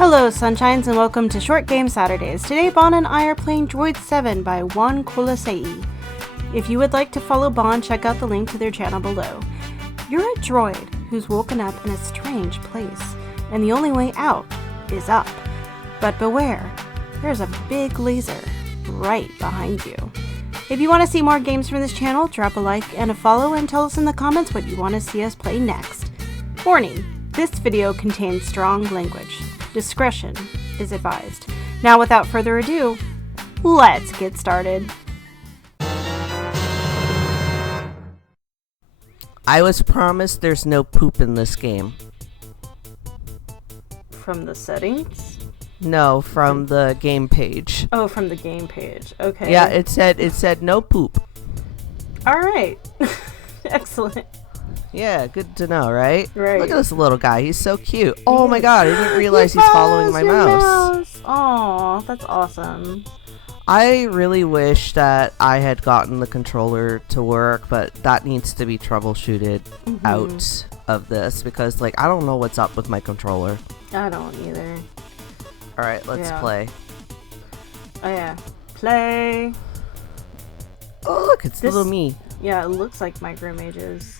Hello Sunshines and welcome to Short Game Saturdays. Today Bann and I are playing DROID7 by Juan Colacelli. If you would like to follow Bann, check out the link to their channel below. You're a droid who's woken up in a strange place, and the only way out is up. But beware, there's a big laser right behind you. If you want to see more games from this channel, drop a like and a follow and tell us in the comments what you want to see us play next. Warning, this video contains strong language. Discretion is advised. Now without further ado, let's get started. I was promised there's no poop in this game. From the settings? No, from the game page. Oh, from the game page. Okay. Yeah, it said no poop. Alright. Excellent. Yeah, good to know, right? Right. Look at this little guy. He's so cute. Oh my god, I didn't realize he's following my mouse. Aw, that's awesome. I really wish that I had gotten the controller to work, but that needs to be troubleshooted out of this because, like, I don't know what's up with my controller. I don't either. Alright, let's play. Oh yeah. Play. Oh look, it's little me. Yeah, it looks like Micro Mages.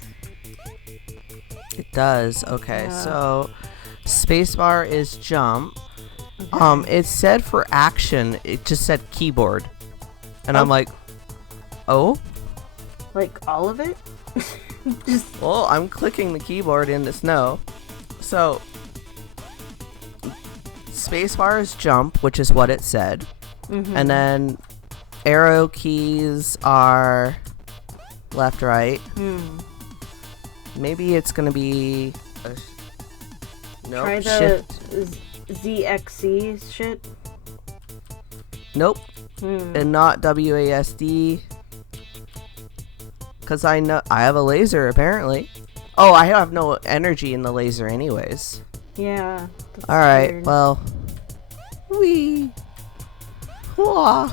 It does. Okay, Yeah. so spacebar is jump. Okay. It said for action, it just said keyboard. And I'm like, oh? Like all of it? Just Well, I'm clicking the keyboard in the snow. So spacebar is jump, which is what it said. And then arrow keys are left, right. Maybe it's gonna be nope. Try the shift. ZXC shit. Nope. And not WASD. Cause I know I have a laser apparently. Oh, I have no energy in the laser anyways. Yeah. All right. Well. Wee. Wah.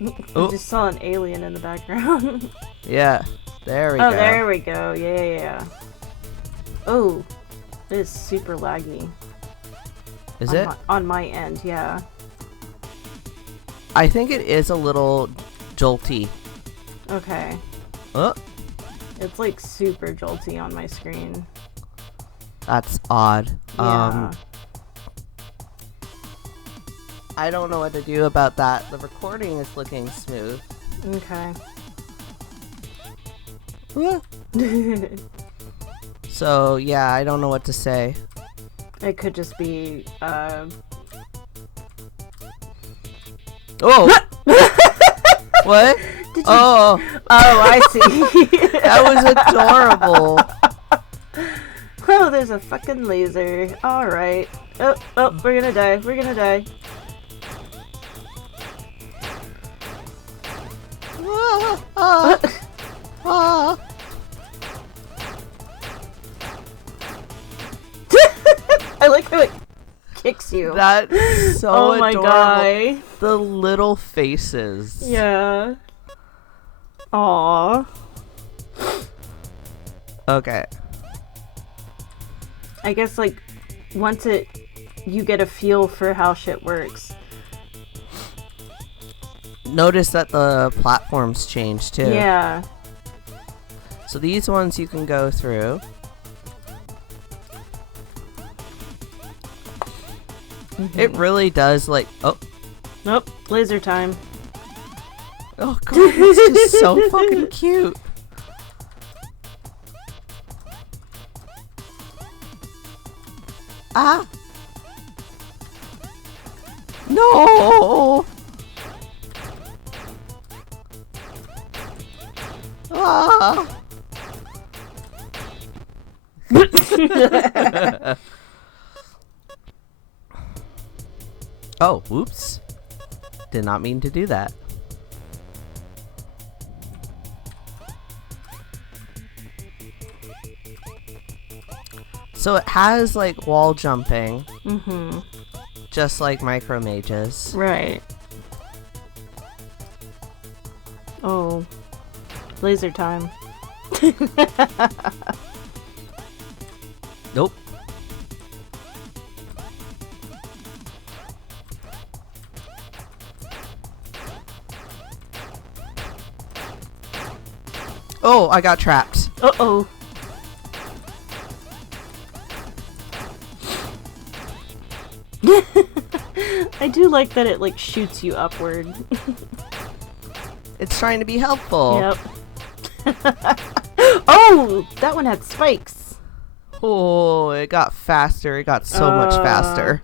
I just saw an alien in the background. Yeah. There we go. Oh, there we go. Yeah. Oh, it is super laggy. Is it? On my end, yeah. I think it is a little jolty. Okay. Oh. It's like super jolty on my screen. That's odd. Yeah. I don't know what to do about that. The recording is looking smooth. Okay. So, yeah, I don't know what to say. It could just be, Oh! What? Oh, I see. that was adorable. Oh, there's a fucking laser. Alright. Oh, we're gonna die. We're gonna die. I like how it kicks you. That's so oh my adorable. god. The little faces. Yeah. Aww. Okay. I guess, like, once you get a feel for how shit works. Notice that the platforms change too. Yeah. So these ones you can go through. It really does, like, oh. Nope. Laser time. Oh god, it's just so fucking cute. Ah! No! Ah! Oh, whoops. Did not mean to do that. So it has, like, wall jumping. Just like Micro Mages. Right. Oh. Laser time. Nope. Oh, I got trapped. Uh-oh. I do like that it, like, shoots you upward. It's trying to be helpful. Yep. Oh! That one had spikes. Oh, it got faster. It got so much faster.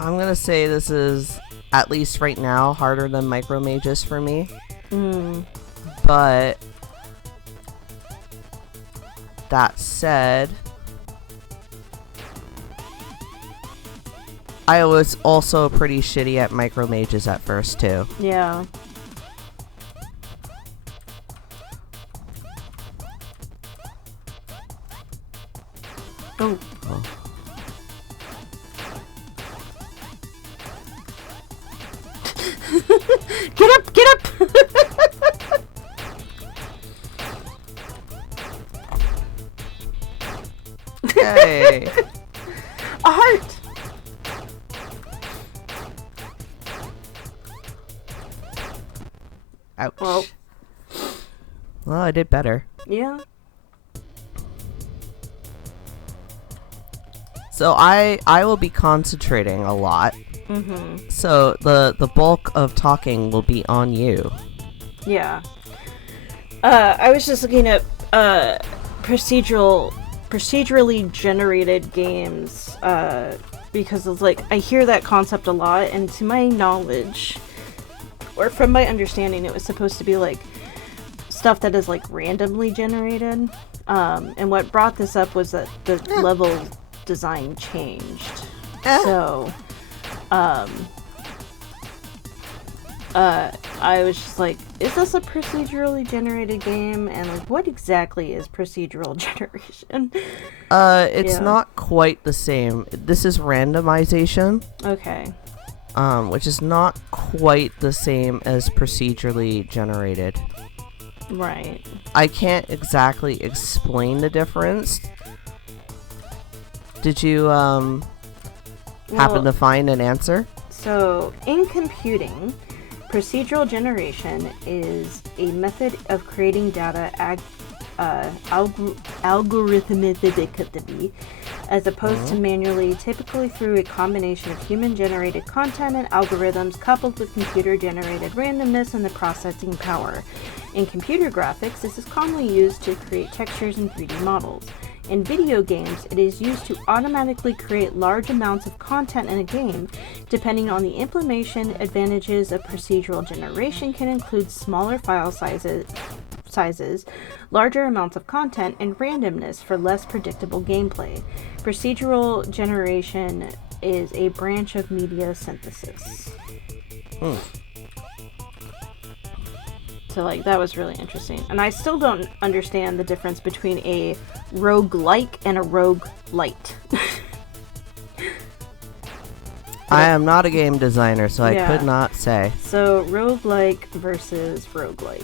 I'm gonna say this is, at least right now, harder than Micro Mages for me. But that said, I was also pretty shitty at Micro Mages at first too. Yeah. Oh. Get up! Get up! Hey! A heart! Ouch. Well, I did better. Yeah. So I will be concentrating a lot. So the bulk of talking will be on you. Yeah. I was just looking at procedurally generated games because it's like I hear that concept a lot, and to my knowledge, or from my understanding, it was supposed to be like stuff that is like randomly generated. And what brought this up was that the level design changed. So I was just like, is this a procedurally generated game? And like, what exactly is procedural generation? It's not quite the same. This is randomization. Okay. Which is not quite the same as procedurally generated. Right. I can't exactly explain the difference. Did you happen to find an answer? So, in computing, procedural generation is a method of creating data algorithmically, as opposed to manually, typically through a combination of human-generated content and algorithms coupled with computer-generated randomness and the processing power. In computer graphics, this is commonly used to create textures and 3D models. In video games, it is used to automatically create large amounts of content in a game. Depending on the implementation, advantages of procedural generation can include smaller file sizes, larger amounts of content, and randomness for less predictable gameplay. Procedural generation is a branch of media synthesis. So, like, that was really interesting. And I still don't understand the difference between a roguelike and a roguelite. I am not a game designer, so I could not say. So, roguelike versus roguelite.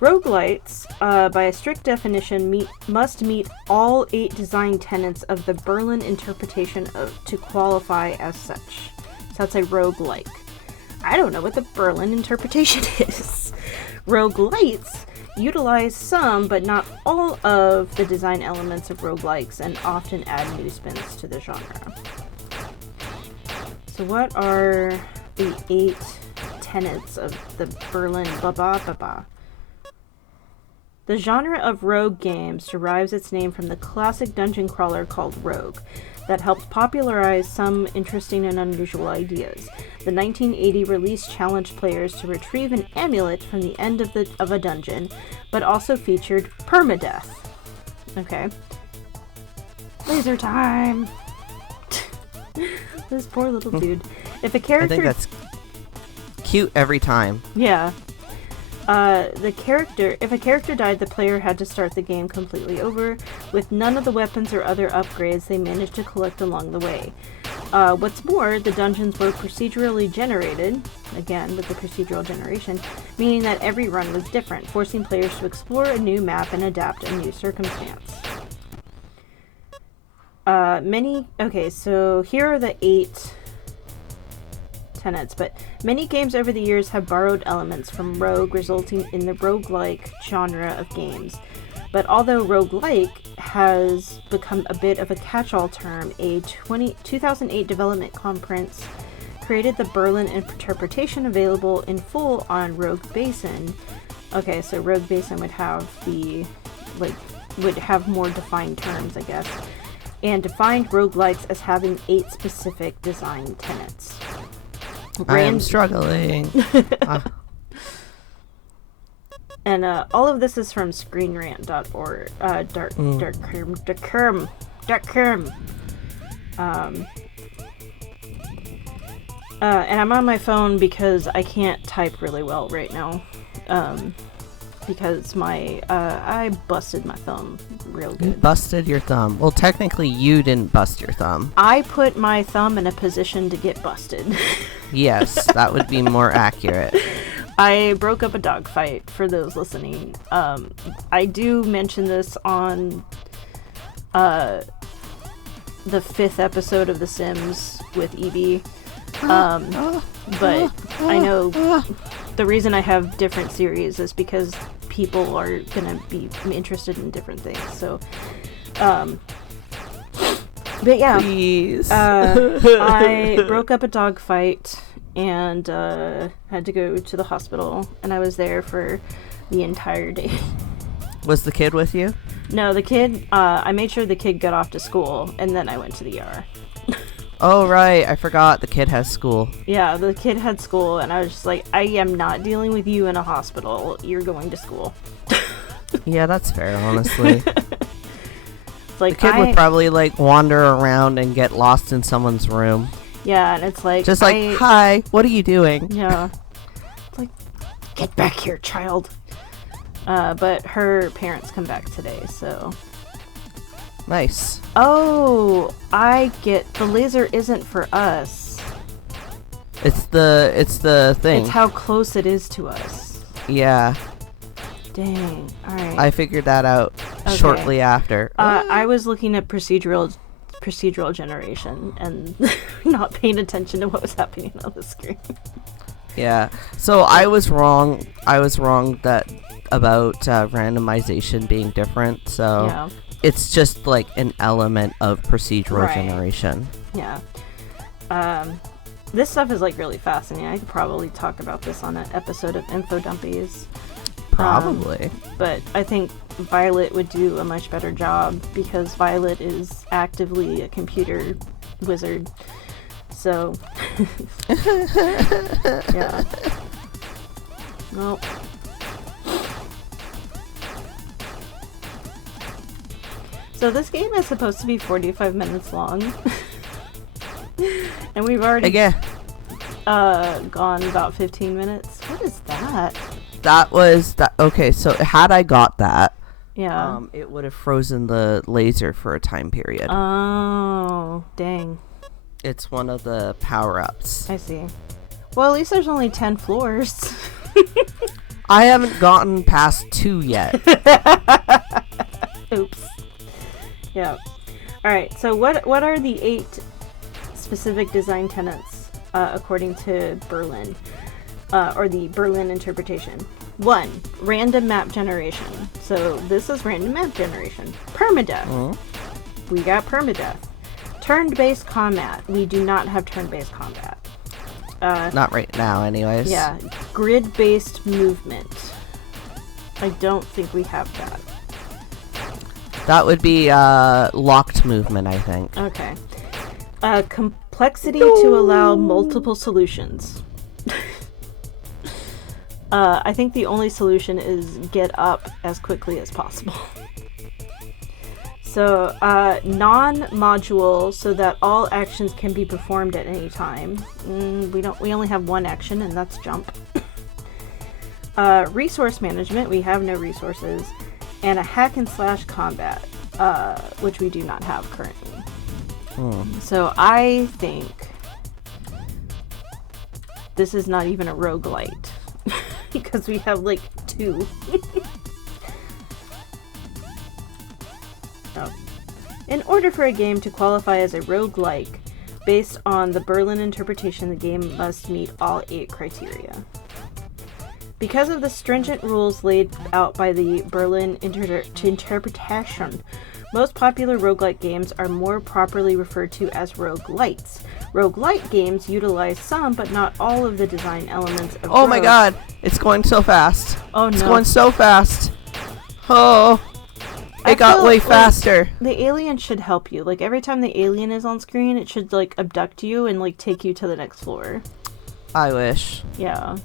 Roguelites, by a strict definition, must meet all 8 design tenets of the Berlin interpretation to qualify as such. So that's a roguelike. I don't know what the Berlin interpretation is. Roguelites utilize some, but not all, of the design elements of roguelikes and often add new spins to the genre. So what are the 8 tenets of the Berlin The genre of rogue games derives its name from the classic dungeon crawler called Rogue that helped popularize some interesting and unusual ideas. The 1980 release challenged players to retrieve an amulet from the end of a dungeon, but also featured permadeath. Okay. Laser time! This poor little dude. If a character... I think that's cute every time. Yeah. If a character died, the player had to start the game completely over, with none of the weapons or other upgrades they managed to collect along the way. What's more, the dungeons were procedurally generated, again with the procedural generation, meaning that every run was different, forcing players to explore a new map and adapt a new circumstance. Okay, so here are the 8 tenets, but many games over the years have borrowed elements from rogue, resulting in the roguelike genre of games. But although roguelike has become a bit of a catch-all term, a 2008 development conference created the Berlin interpretation available in full on Rogue Basin. Okay, so Rogue Basin would have would have more defined terms, I guess, and defined roguelikes as having 8 specific design tenets. I am struggling. And all of this is from screenrant.org. And I'm on my phone because I can't type really well right now. Because I busted my thumb real good. You busted your thumb. Well, technically, you didn't bust your thumb. I put my thumb in a position to get busted. Yes, that would be more accurate. I broke up a dog fight, for those listening. I do mention this on the 5th episode of The Sims with Evie. But I know the reason I have different series is because people are gonna be interested in different things. So, but yeah, please. I broke up a dog fight and had to go to the hospital, and I was there for the entire day. Was the kid with you? No, the kid, I made sure the kid got off to school, and then I went to the ER. Oh, right. I forgot the kid has school. Yeah, the kid had school, and I was just like, I am not dealing with you in a hospital. You're going to school. Yeah, that's fair, honestly. Like, the kid would probably, like, wander around and get lost in someone's room. Yeah, and it's like... Just like, hi, what are you doing? Yeah. It's like, get back here, child. But her parents come back today, so... Nice. Oh, I get... The laser isn't for us. It's the thing. It's how close it is to us. Yeah. Dang. Alright. I figured that out shortly after. I was looking at procedural generation and not paying attention to what was happening on the screen. Yeah. So I was wrong. That about randomization being different. So Yeah. It's just like an element of procedural generation. Yeah. This stuff is like really fascinating. I could probably talk about this on an episode of Info Dumpies. Probably. But I think Violet would do a much better job because Violet is actively a computer wizard. So, yeah. Well. So this game is supposed to be 45 minutes long. And we've already gone about 15 minutes. What is that? That was that. Okay, so had I got that, yeah, it would have frozen the laser for a time period. Oh, dang. It's one of the power-ups. I see. Well, at least there's only 10 floors. I haven't gotten past 2 yet. Oops. Yeah. Alright, so what are the 8 specific design tenets according to Berlin? Or the Berlin interpretation. 1. Random map generation. So this is random map generation. Permadeath. We got permadeath. Turn-based combat. We do not have turn-based combat. Not right now, anyways. Yeah. Grid-based movement. I don't think we have that. That would be locked movement, I think. Okay. Complexity to allow multiple solutions. I think the only solution is get up as quickly as possible. So, non-module, so that all actions can be performed at any time. We only have one action, and that's jump. Resource management, we have no resources. And a hack and slash combat, which we do not have currently. So I think this is not even a roguelite. Because we have like 2. Oh. In order for a game to qualify as a roguelike, based on the Berlin interpretation, the game must meet all 8 criteria. Because of the stringent rules laid out by the Berlin interpretation, most popular roguelike games are more properly referred to as roguelites. Roguelite games utilize some, but not all of the design elements of Oh my god, it's going so fast. Oh no. It's going so fast. Oh, it got way faster. The alien should help you. Like, every time the alien is on screen, it should, like, abduct you and, like, take you to the next floor. I wish. Yeah.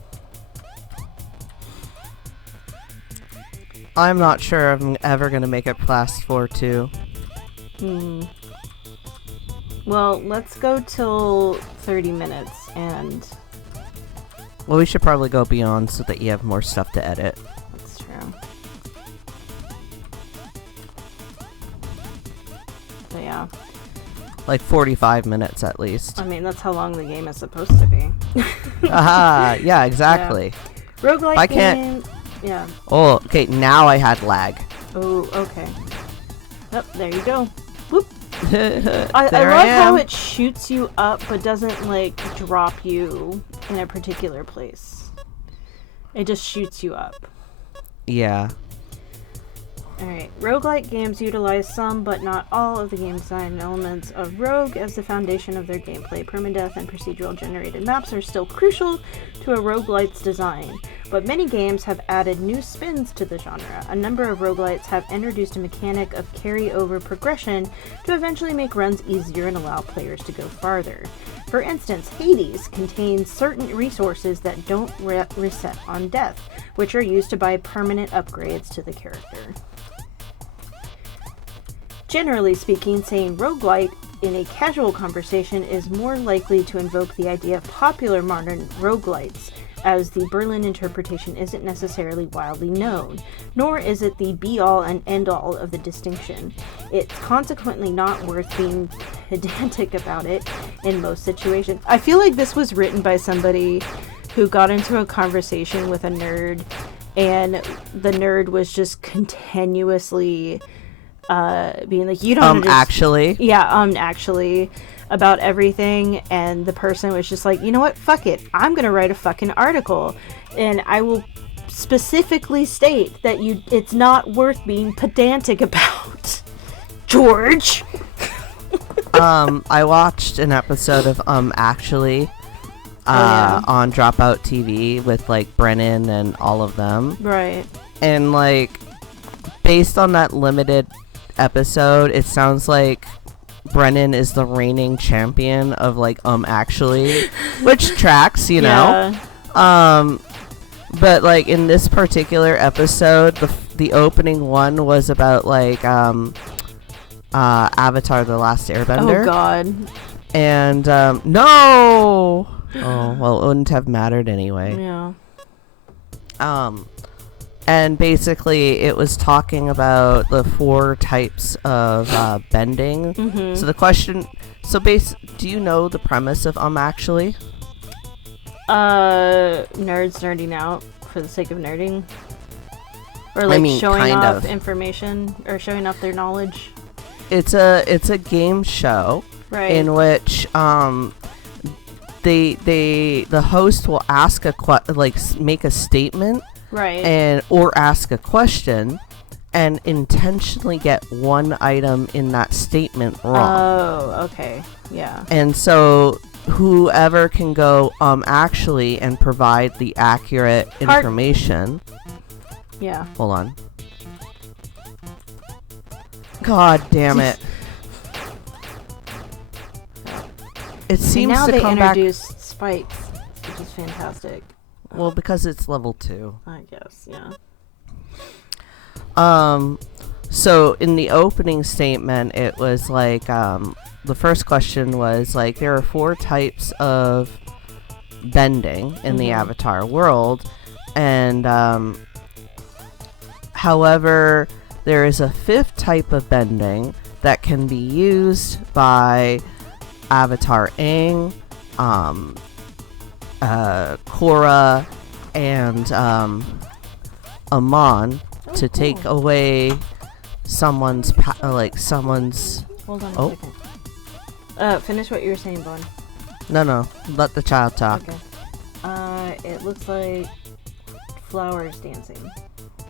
I'm not sure I'm ever going to make it past floor 2. Well, let's go till 30 minutes and... Well, we should probably go beyond so that you have more stuff to edit. That's true. But yeah. Like 45 minutes at least. I mean, that's how long the game is supposed to be. Aha, yeah, exactly. Yeah. Roguelike I game... can't... Yeah. Oh, okay, now I had lag. Oh, okay. Oh, there you go. Whoop. I love how it shoots you up, but doesn't, like, drop you in a particular place. It just shoots you up. Yeah. Alright, roguelike games utilize some, but not all, of the game design elements of Rogue as the foundation of their gameplay. Permadeath and procedural generated maps are still crucial to a roguelite's design, but many games have added new spins to the genre. A number of roguelites have introduced a mechanic of carry-over progression to eventually make runs easier and allow players to go farther. For instance, Hades contains certain resources that don't reset on death, which are used to buy permanent upgrades to the character. Generally speaking, saying roguelite in a casual conversation is more likely to invoke the idea of popular modern roguelites, as the Berlin interpretation isn't necessarily widely known, nor is it the be-all and end-all of the distinction. It's consequently not worth being pedantic about it in most situations. I feel like this was written by somebody who got into a conversation with a nerd, and the nerd was just continuously being like, you don't actually about everything, and the person was just like, you know what, fuck it, I'm gonna write a fucking article, and I will specifically state that it's not worth being pedantic about. George. I watched an episode of Actually on Dropout TV with, like, Brennan and all of them. Right. And, like, based on that limited episode, it sounds like Brennan is the reigning champion of, like, Actually, which tracks, you know. But, like, in this particular episode, the opening one was about, like, Avatar: The Last Airbender. Oh god. And no. Oh well, it wouldn't have mattered anyway. Yeah. And basically, it was talking about the 4 types of bending. Mm-hmm. So the question, do you know the premise of Actually? Nerds nerding out for the sake of nerding, or like showing off information or showing off their knowledge. It's a game show, right? In which the host will ask make a statement. Right. Or ask a question and intentionally get one item in that statement wrong. Oh, okay. Yeah. And so whoever can go actually and provide the accurate information. Yeah. Hold on. God damn it. It seems now to they come back. introduced spikes, which is fantastic. Well, because it's level 2. I guess, yeah. So in the opening statement, it was like, the first question was like, there are 4 types of bending in the Avatar world, and however, there is a 5th type of bending that can be used by Avatar Aang, Korra, and Amon to take away someone's Hold on a Oh. second. Finish what you were saying, Bon. No. Let the child talk. Okay. It looks like flowers dancing.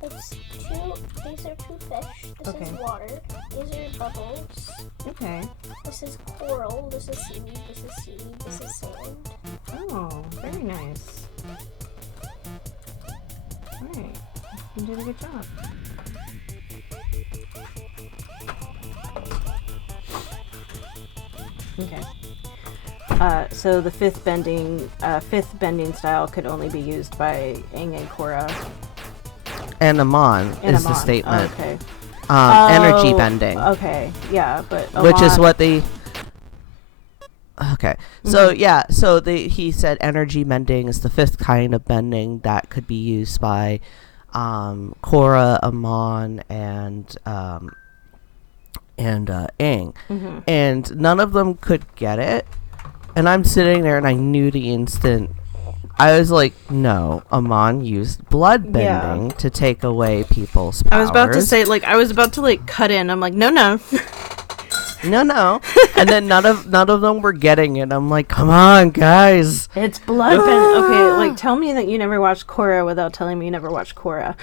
These are two fish. This Okay. is water. These are bubbles. Okay. This is coral. This is seaweed. This is seaweed. This is sand. Oh, very nice. Alright. You did a good job. Okay. So the fifth bending style could only be used by Aang and Korra. And Amon And is the Amon. statement. Okay. Energy Oh, bending. Okay. Yeah, but Which is Amon- what they... Okay. So, yeah. So, he said energy bending is the fifth kind of bending that could be used by Korra, Amon, and Aang. Mm-hmm. And none of them could get it. And I'm sitting there and I knew the instant... I was like, no, Amon used blood bending to take away people's powers. I was about to say, I was about to, cut in. I'm like, no. No. And then none of them were getting it. I'm like, come on, guys. It's blood bending. Okay, tell me that you never watched Korra without telling me you never watched Korra.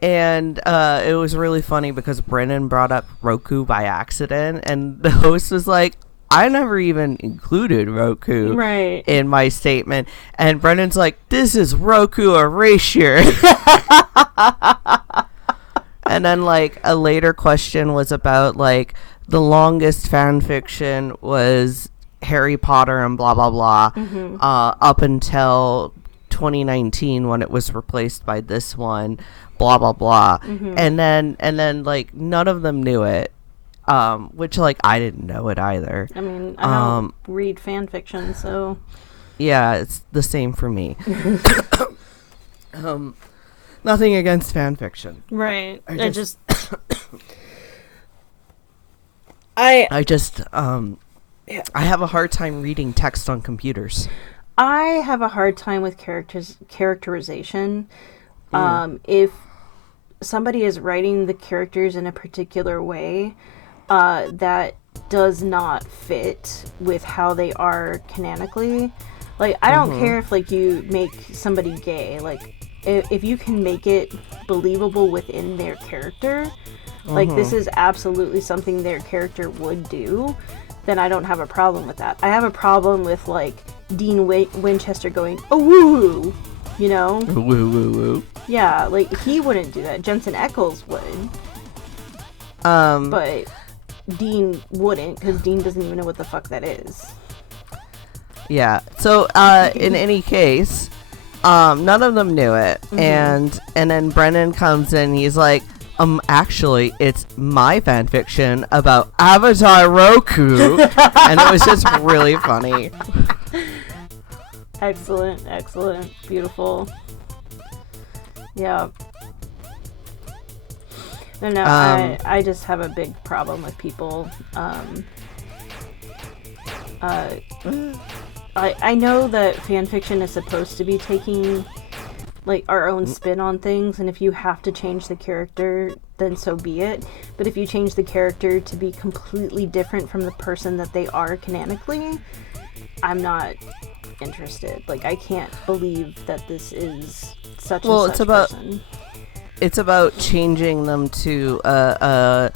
And it was really funny because Brennan brought up Roku by accident, and the host was like, I never even included Roku in my statement. And Brennan's like, this is Roku erasure. And then, a later question was about, the longest fan fiction was Harry Potter and blah, blah, blah, up until 2019 when it was replaced by this one, blah, blah, blah. And then, none of them knew it. Which I didn't know it either. I mean, I don't read fan fiction, so yeah, it's the same for me. Nothing against fan fiction. Right. I just I have a hard time reading text on computers. I have a hard time with characterization. If somebody is writing the characters in a particular way that does not fit with how they are canonically, I don't care if you make somebody gay. If you can make it believable within their character, this is absolutely something their character would do, then I don't have a problem with that. I have a problem with Dean Winchester going, oh woo, you know? Woo woo woo. Yeah, he wouldn't do that. Jensen Ackles would. But Dean wouldn't, because Dean doesn't even know what the fuck that is. Yeah. So, in any case, none of them knew it. And then Brennan comes in, he's like, actually, it's my fan fiction about Avatar Roku. And it was just really funny. Excellent. Beautiful. Yeah. No, I just have a big problem with people. I know that fan fiction is supposed to be taking our own spin on things, and if you have to change the character, then so be it. But if you change the character to be completely different from the person that they are canonically, I'm not interested. I can't believe that this is such a person. It's about changing them to a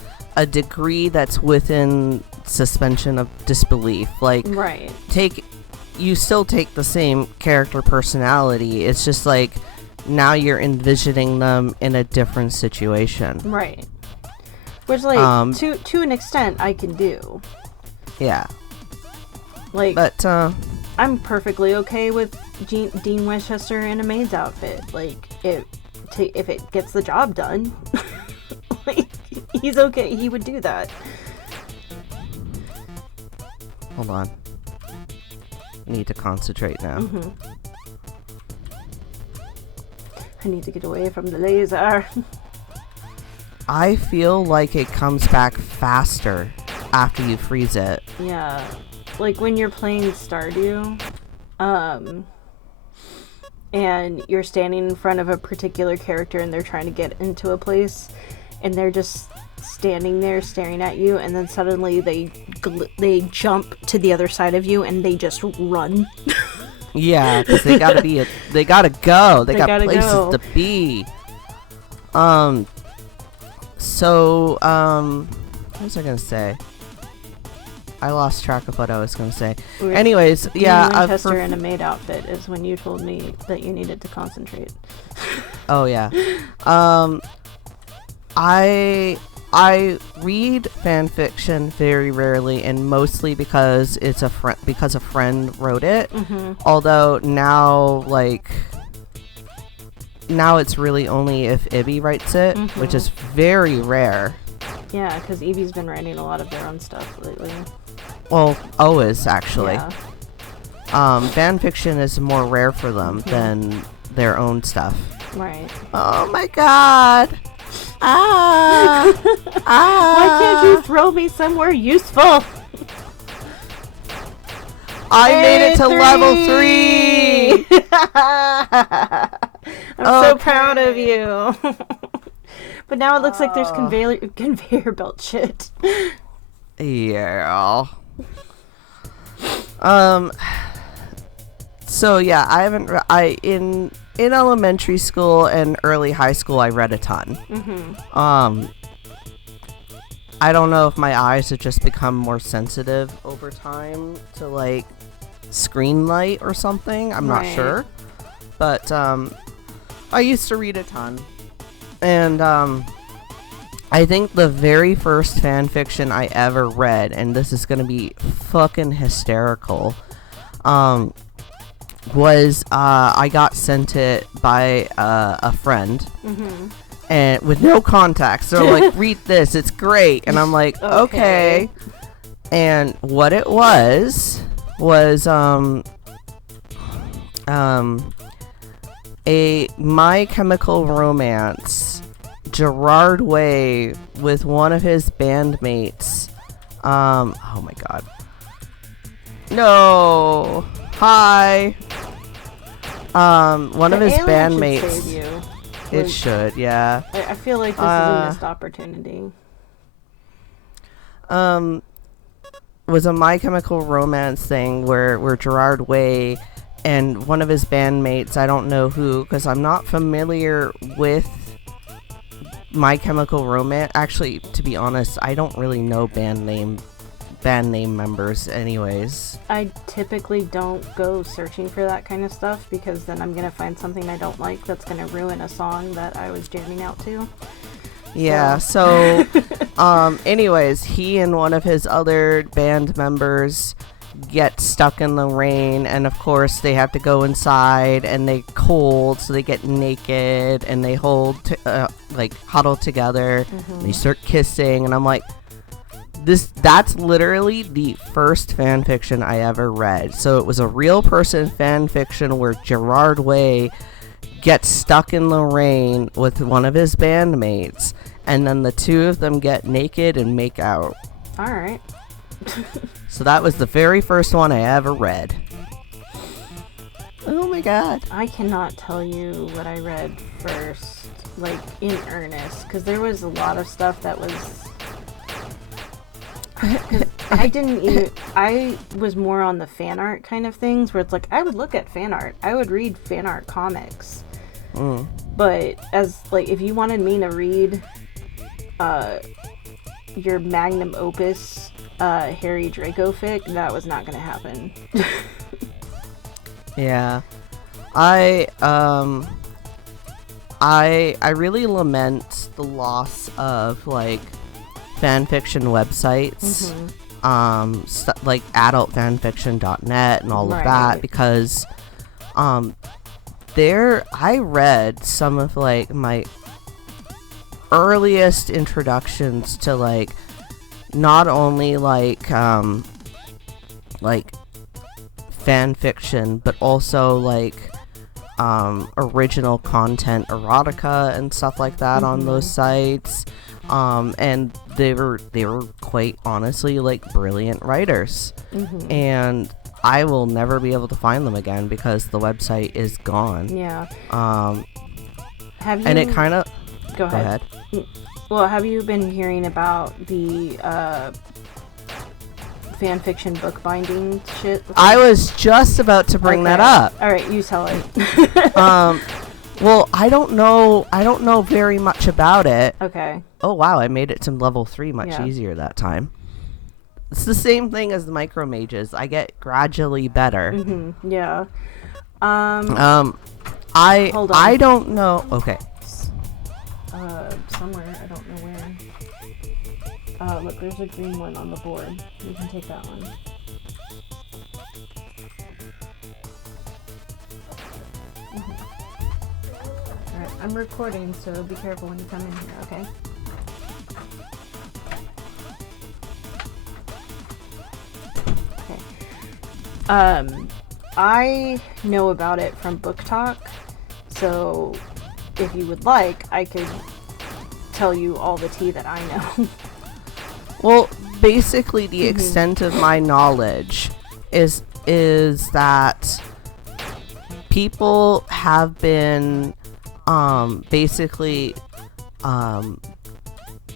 degree that's within suspension of disbelief. Right. You still take the same character personality. It's just now you're envisioning them in a different situation. Right. Which to an extent I can do. Yeah. But I'm perfectly okay with Dean Winchester in a maid's outfit. If it gets the job done, he's okay. He would do that. Hold on. I need to concentrate now. I need to get away from the laser. I feel like it comes back faster after you freeze it. Yeah. When you're playing Stardew, and you're standing in front of a particular character and they're trying to get into a place and they're just standing there staring at you, and then suddenly they jump to the other side of you and they just run. Yeah, because they gotta go. They got gotta places go. to be. So, what was I gonna say? I lost track of what I was gonna say. Anyways, yeah. Winchester in a maid outfit is when you told me that you needed to concentrate. Oh yeah. I read fan fiction very rarely, and mostly because it's a friend wrote it. Mm-hmm. Although now it's really only if Ibby writes it, Mm-hmm. which is very rare. Yeah, because Evie's been writing a lot of their own stuff lately. Well, always actually. Yeah. Fan fiction is more rare for them than their own stuff. Right. Oh my god. Ah. Why can't you throw me somewhere useful? I made it to level 3. I'm so proud of you. But now it looks like there's conveyor belt shit. Yeah. So yeah, in elementary school and early high school I read a ton. Mm-hmm. I don't know if my eyes have just become more sensitive over time to like screen light or something. I'm not sure. But I used to read a ton. And I think the very first fan fiction I ever read, and this is gonna be fucking hysterical, was I got sent it by a friend. Mm-hmm. And with no context. They're like, read this, it's great. And I'm like, okay. And what it was a My Chemical Romance Gerard Way with one of his bandmates. Oh my god. No. Hi. One of his bandmates. Should save you. It should, yeah. I feel like this is a missed opportunity. Was a My Chemical Romance thing where Gerard Way and one of his bandmates, I don't know who, because I'm not familiar with My Chemical Romance. Actually, to be honest, I don't really know band name members anyways. I typically don't go searching for that kind of stuff because then I'm going to find something I don't like that's going to ruin a song that I was jamming out to. Yeah, so anyways, he and one of his other band members get stuck in the rain, and of course they have to go inside, and they cold, so they get naked, and they huddle together, and they start kissing, and I'm like, that's literally the first fan fiction I ever read. So it was a real person fan fiction where Gerard Way gets stuck in the rain with one of his bandmates, and then the two of them get naked and make out. Alright. So that was the very first one I ever read. Oh my god. I cannot tell you what I read first, like, in earnest, because there was a lot of stuff that was... I was more on the fan art kind of things, where it's like, I would look at fan art. I would read fan art comics. But as, like, if you wanted me to read your magnum opus Harry Draco fic, that was not gonna happen. Yeah. I really lament the loss of, like, fan fiction websites, like adultfanfiction.net and all of that, because I read some of, like, my earliest introductions to, like, not only like fan fiction, but also like original content, erotica and stuff like that on those sites. And they were quite honestly like brilliant writers. And I will never be able to find them again because the website is gone. Yeah. Have you... And it kind of... Go ahead. Well, have you been hearing about the fan fiction book binding shit? I was just about to bring that up. All right, you tell it. Well, I don't know very much about it. Okay. Oh wow, I made it to level 3 much easier that time. It's the same thing as the micro mages. I get gradually better. Mm-hmm. Yeah. Hold on. I don't know. Okay. Somewhere, I don't know where. Look, there's a green one on the board. You can take that one. Alright, I'm recording, so be careful when you come in here, okay? Okay. I know about it from Book Talk, so if you would like, I could tell you all the tea that I know. Well, basically the extent of my knowledge is that people have been basically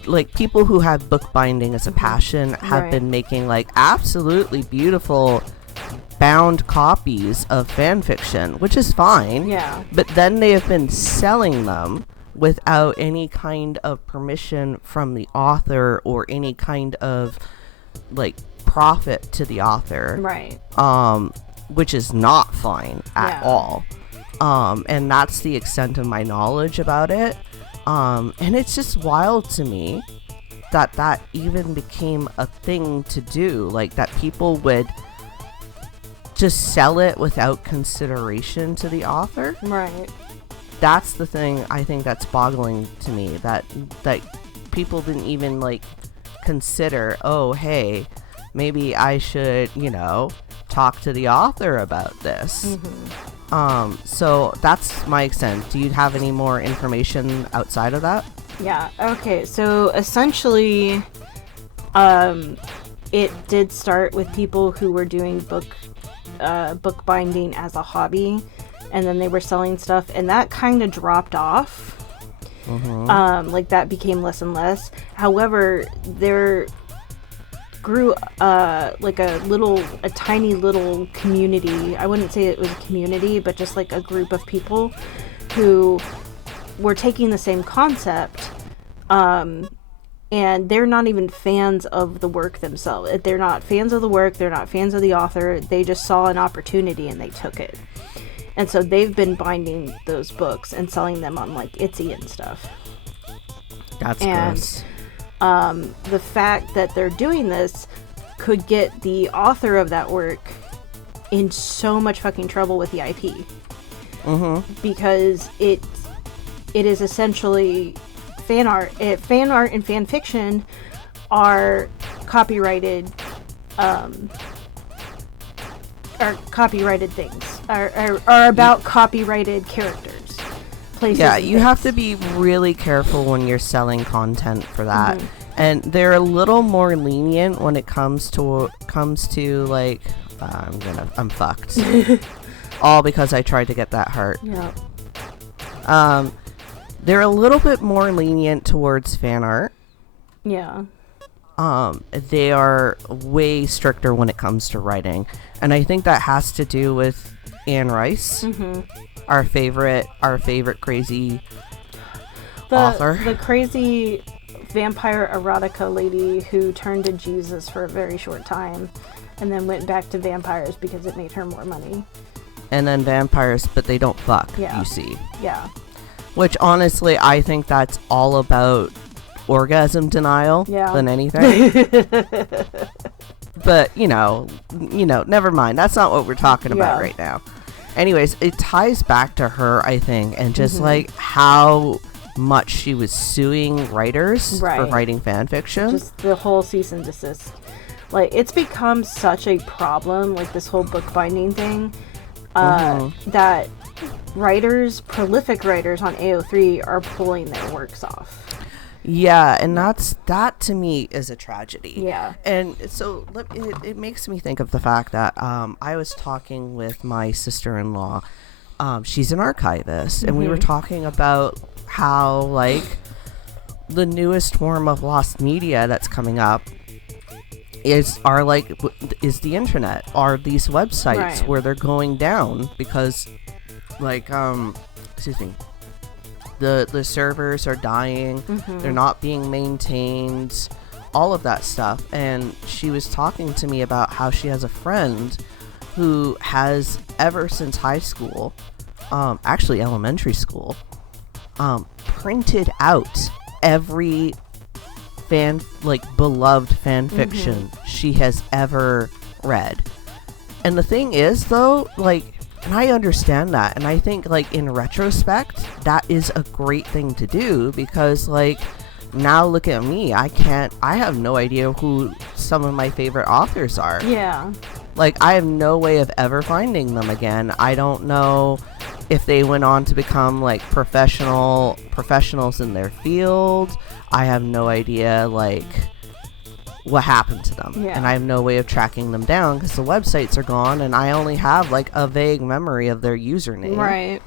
like people who have bookbinding as a passion have been making like absolutely beautiful bound copies of fan fiction, which is fine. Yeah. But then they have been selling them without any kind of permission from the author or any kind of like profit to the author. Right. Which is not fine at all. And that's the extent of my knowledge about it. And it's just wild to me that even became a thing to do, like that people would just sell it without consideration to the author. Right. That's the thing I think that's boggling to me, that people didn't even like consider, oh hey, maybe I should, talk to the author about this. So that's my extent. Do you have any more information outside of that? Yeah, okay, so essentially it did start with people who were doing bookbinding as a hobby, and then they were selling stuff, and that kind of dropped off. Like that became less and less. However, there grew like a tiny little community. I wouldn't say it was a community, but just like a group of people who were taking the same concept, and they're not even fans of the work themselves. They're not fans of the work, they're not fans of the author. They just saw an opportunity and they took it. And so they've been binding those books and selling them on like Etsy and stuff. That's gross. The fact that they're doing this could get the author of that work in so much fucking trouble with the IP. Because it is essentially fan art. Fan art and fan fiction are copyrighted things. Are about copyrighted characters. Places. Yeah, you have to be really careful when you're selling content for that. And they're a little more lenient when it comes to like I'm fucked. All because I tried to get that heart. Yeah. They're a little bit more lenient towards fan art. Yeah. They are way stricter when it comes to writing. And I think that has to do with Anne Rice. Our favorite crazy author. The crazy vampire erotica lady who turned to Jesus for a very short time and then went back to vampires because it made her more money. And then vampires, but they don't fuck, you see. Yeah. Which honestly, I think that's all about orgasm denial than anything. But, never mind. That's not what we're talking about right now. Anyways, it ties back to her, I think, and just like how much she was suing writers for writing fan fiction. Just the whole cease and desist. Like, it's become such a problem, like this whole bookbinding thing, that prolific writers on AO3 are pulling their works off. Yeah, and that to me is a tragedy. Yeah. And so it makes me think of the fact that I was talking with my sister-in-law. She's an archivist, and we were talking about how like the newest form of lost media that's coming up is the internet, are these websites Right. where they're going down because excuse me, the servers are dying, they're not being maintained, all of that stuff. And she was talking to me about how she has a friend who has, ever since high school, actually elementary school, printed out every beloved fan fiction she has ever read. And the thing is, though, and I understand that, and I think, in retrospect, that is a great thing to do, because, now look at me, I have no idea who some of my favorite authors are. Yeah. I have no way of ever finding them again. I don't know if they went on to become, professionals in their field. I have no idea, what happened to them. Yeah. And I have no way of tracking them down because the websites are gone, and I only have, a vague memory of their username. Right.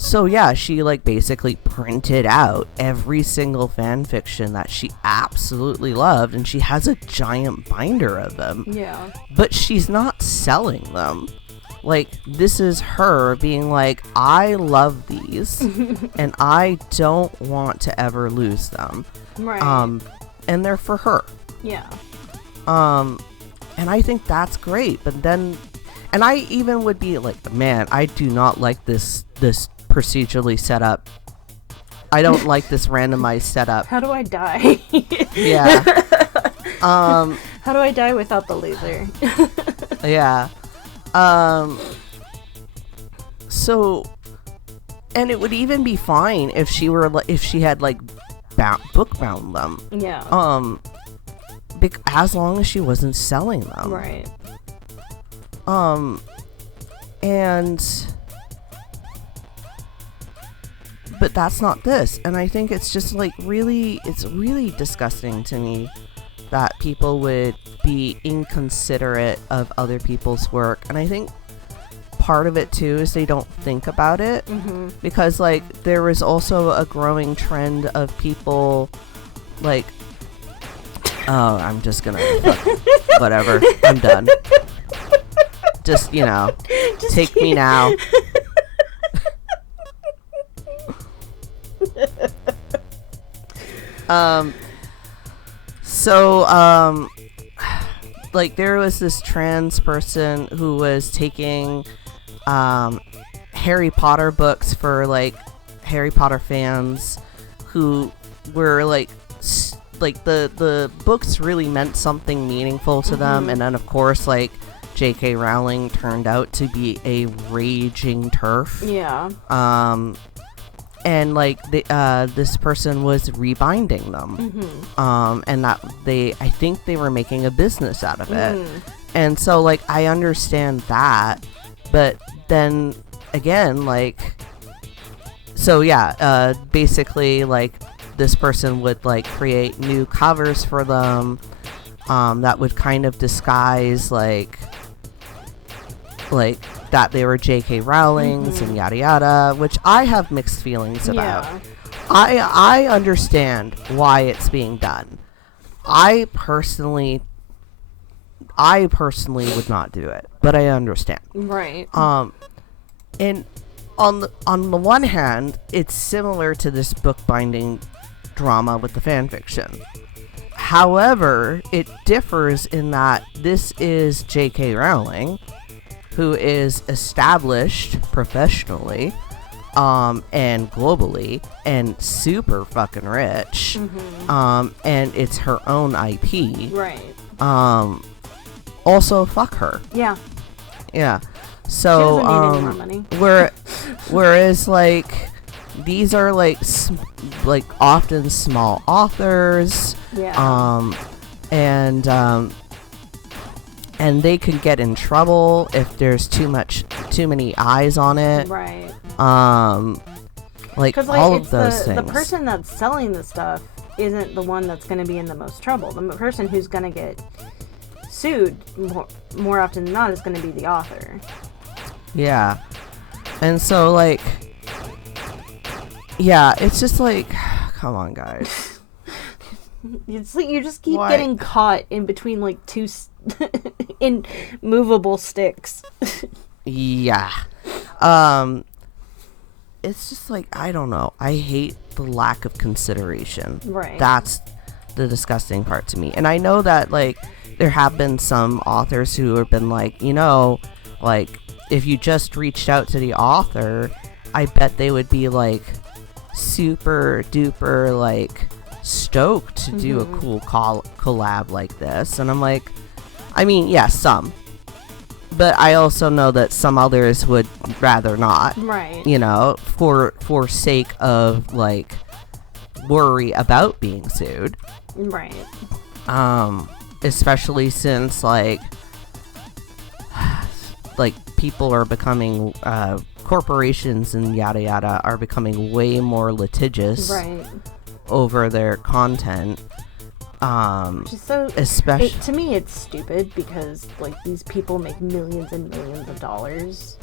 So yeah, she basically printed out every single fan fiction that she absolutely loved, and she has a giant binder of them. Yeah. But she's not selling them. This is her being I love these and I don't want to ever lose them. Right. And they're for her. Yeah. And I think that's great. But then, and I even would be man, I do not like this procedurally set up. I don't like this randomized setup. How do I die? Yeah. How do I die without the laser? Yeah. So, and it would even be fine if she had book bound them. Yeah. As long as she wasn't selling them. Right. But that's not this. And I think it's just it's really disgusting to me that people would be inconsiderate of other people's work. And I think part of it too is they don't think about it, because there was also a growing trend of people I'm just gonna whatever, I'm done. Just take me now. There was this trans person who was taking Harry Potter books for Harry Potter fans who were the books really meant something meaningful to them, and then of course J.K. Rowling turned out to be a raging TERF. Yeah. And this person was rebinding them, and that I think they were making a business out of it. And so I understand that, but then again basically this person would create new covers for them that would kind of disguise that they were J.K. Rowling's and yada yada, which I have mixed feelings about. Yeah. I understand why it's being done. I personally would not do it, but I understand. Right. And on the one hand, it's similar to this bookbinding drama with the fan fiction. However, it differs in that this is J.K. Rowling, who is established professionally and globally and super fucking rich, and it's her own IP. Right. Also, fuck her. Yeah. Yeah. She So doesn't need any more money. whereas these are often small authors. Yeah. And they could get in trouble if there's too many eyes on it. Right. Because all of those things. The person that's selling the stuff isn't the one that's going to be in the most trouble. The person who's going to get sued more often than not is going to be the author. Yeah. And so Yeah, it's just like, come on, guys. It's like you just keep What? getting caught in between like two immovable sticks. Yeah. It's just like, I don't know. I hate the lack of consideration. Right. That's the disgusting part to me. And I know that, like, there have been some authors who have been like, like, if you just reached out to the author, I bet they would be, like, super duper, like, stoked to do a cool collab like this. And I'm like, I mean, yeah, some. But I also know that some others would rather not. Right. For sake of, like, worry about being sued. Right. Especially since, like people are becoming, corporations and yada yada are becoming way more litigious. Right. Over their content. Which is so, to me it's stupid because, like, these people make millions and millions of dollars.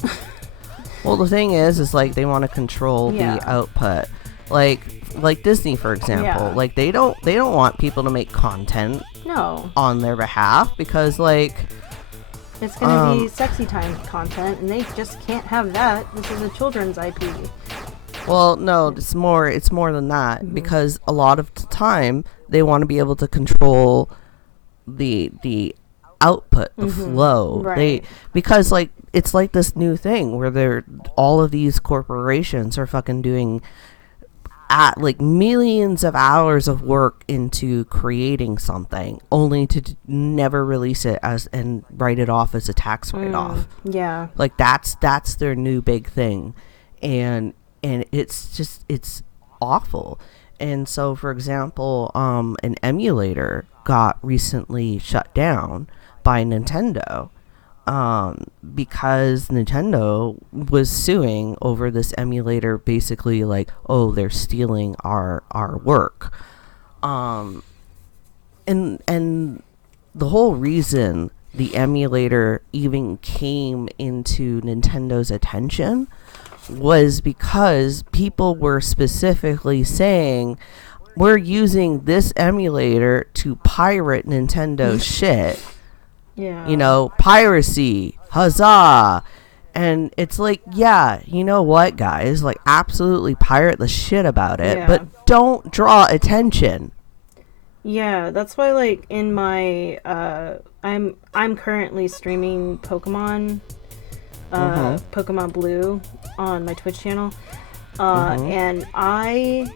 Well, the thing is like, they want to control the output. Like Disney, for example. Like, they don't want people to make content on their behalf because, like, it's gonna be sexy time content and they just can't have that. This is a children's IP. Well, no, it's more than that, because a lot of the time they want to be able to control the output, the flow. Right. Because, like, it's like this new thing where all of these corporations are fucking doing like millions of hours of work into creating something only to never release it and write it off as a tax write-off. Yeah. Like, that's their new big thing. And it's awful. And so, for example, an emulator got recently shut down by Nintendo, because Nintendo was suing over this emulator, basically like, oh, they're stealing our work. And the whole reason the emulator even came into Nintendo's attention was because people were specifically saying, we're using this emulator to pirate Nintendo shit. Yeah. Piracy, huzzah. And it's like, yeah, you know what, guys? Like, absolutely pirate the shit about it, but don't draw attention. Yeah, that's why, like, in my I'm currently streaming Pokemon Blue on my Twitch channel, and I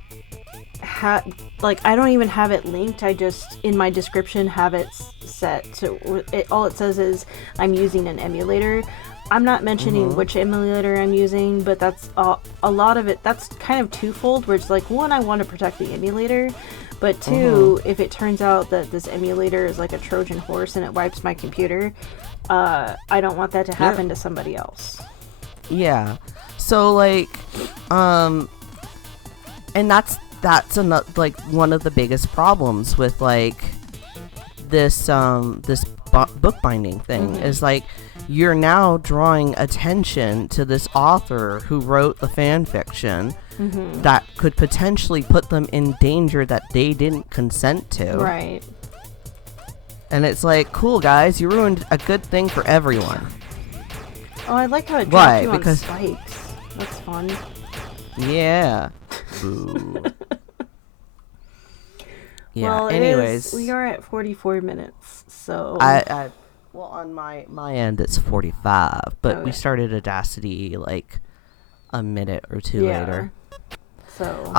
don't even have it linked. I just, in my description, have it set to all it says is I'm using an emulator. I'm not mentioning which emulator I'm using, but that's a lot of it. That's kind of twofold, where it's like, one, I want to protect the emulator, but two, if it turns out that this emulator is like a Trojan horse and it wipes my computer, I don't want that to happen to somebody else. Yeah. So, like, and that's another, like, one of the biggest problems with, like, this bookbinding thing is, like, you're now drawing attention to this author who wrote the fan fiction that could potentially put them in danger that they didn't consent to. Right. And it's like, cool, guys, you ruined a good thing for everyone. Oh, I like how it dropped you on spikes. That's fun. Yeah. Boo. Yeah. Well, anyways, we are at 44 minutes, so well, on my end it's 45, but we started Audacity like a minute or two later. So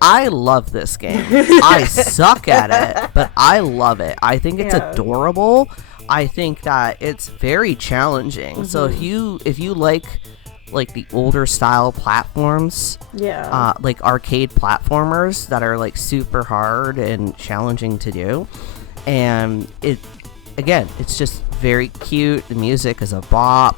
I love this game. I suck at it, but I love it. I think it's adorable. I think that it's very challenging. So if you like the older style platforms, like arcade platformers that are like super hard and challenging to do, and it's just very cute. The music is a bop.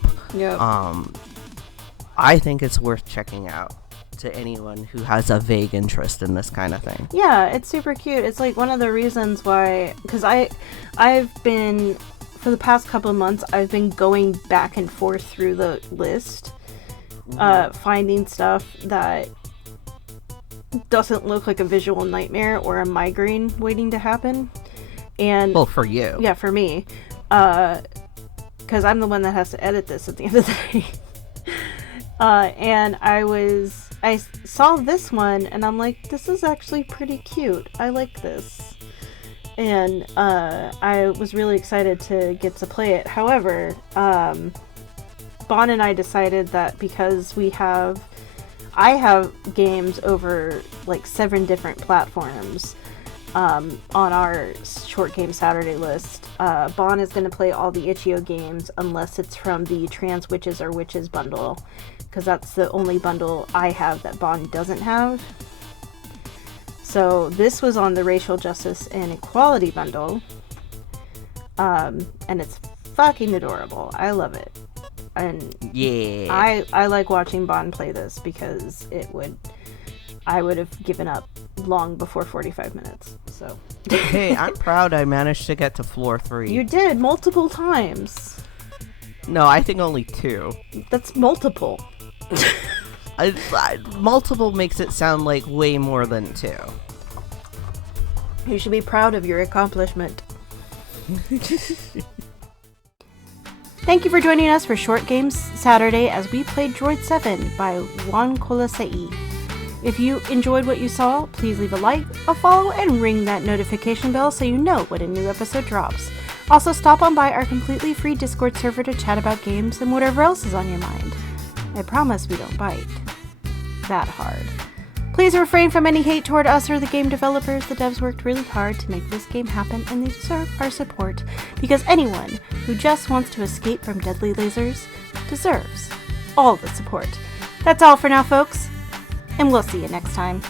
I think it's worth checking out to anyone who has a vague interest in this kind of thing. Yeah, it's super cute. It's like one of the reasons why, because I've been, for the past couple of months, I've been going back and forth through the list, finding stuff that doesn't look like a visual nightmare or a migraine waiting to happen. And Well, for you. yeah, for me, because I'm the one that has to edit this at the end of the day. And I saw this one and I'm like, this is actually pretty cute. I like this. And I was really excited to get to play it. However, Bann and I decided that because I have games over like 7 different platforms on our Short Game Saturday list. Bann is going to play all the Itch.io games unless it's from the Trans Witches or Witches bundle, because that's the only bundle I have that Bann doesn't have. So this was on the Racial Justice and Equality bundle, and it's fucking adorable. I love it. And yeah, I like watching Bann play this because I would have given up long before 45 minutes. So hey, I'm proud I managed to get to floor 3. you did multiple times. No, I think only 2. That's multiple. Multiple makes it sound like way more than 2. You should be proud of your accomplishment. Thank you for joining us for Short Games Saturday as we played DROID7 by Juan Colacelli. If you enjoyed what you saw, please leave a like, a follow, and ring that notification bell so you know when a new episode drops. Also, stop on by our completely free Discord server to chat about games and whatever else is on your mind. I promise we don't bite that hard. Please refrain from any hate toward us or the game developers. The devs worked really hard to make this game happen and they deserve our support, because anyone who just wants to escape from deadly lasers deserves all the support. That's all for now, folks, and we'll see you next time.